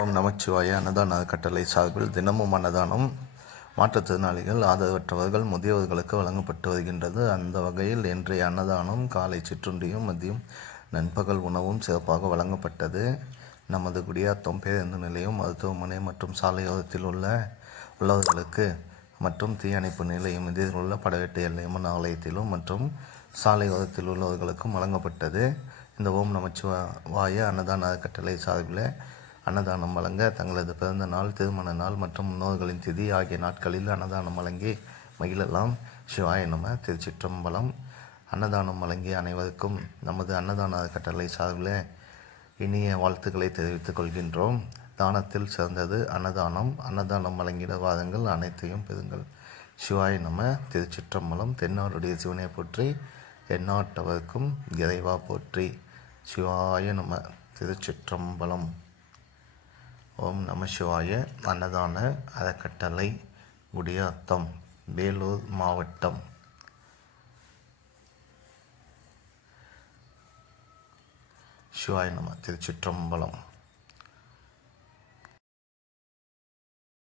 ஓம் நமச்சிவாய. அன்னதான கட்டளை சார்பில் தினமும் அன்னதானம் மாற்றுத்திறனாளிகள், ஆதரவற்றவர்கள், முதியவர்களுக்கு வழங்கப்பட்டு வருகின்றது. அந்த வகையில் இன்றைய அன்னதானம் காலை சிற்றுண்டியும் மதியம் நண்பகல் உணவும் சிறப்பாக வழங்கப்பட்டது. நமது குடியாத்தம் பேருந்து நிலையம், மருத்துவமனை மற்றும் சாலையோரத்தில் உள்ளவர்களுக்கு மற்றும் தீயணைப்பு நிலையம் இதில் உள்ள படவேட்டை எல்லையம்மன் ஆலயத்திலும் மற்றும் சாலையோரத்தில் உள்ளவர்களுக்கும் வழங்கப்பட்டது. இந்த ஓம் நமச்சிவாய அன்னதான அறக்கட்டளை சார்பில் அன்னதானம் வழங்க தங்களது பிறந்த நாள், திருமண நாள் மற்றும் முன்னோர்களின் திதி ஆகிய நாட்களில் அன்னதானம் வழங்கி மகிழலாம். சிவாய நம. திருச்சிற்றம்பலம். அன்னதானம் வழங்கிய அனைவருக்கும் நமது அன்னதான அறக்கட்டளை சார்பில் இனிய வாழ்த்துக்களை தெரிவித்துக் கொள்கின்றோம். தானத்தில் சிறந்தது அன்னதானம். அன்னதானம் வழங்கிட வாதங்கள் அனைத்தையும் பெறுங்கள். சிவாய நம. திருச்சிற்றம்பலம். தென்னாடுடைய சிவனை போற்றி, எந்நாட்டவர்க்கும் இறைவா போற்றி. சிவாய நம. திருச்சிற்றம்பலம். ஓம் நம சிவாய. அன்னதான அறக்கட்டளை, குடியாத்தம், வேலூர் மாவட்டம். சிவாய நம. திருச்சிற்றம்பலம்.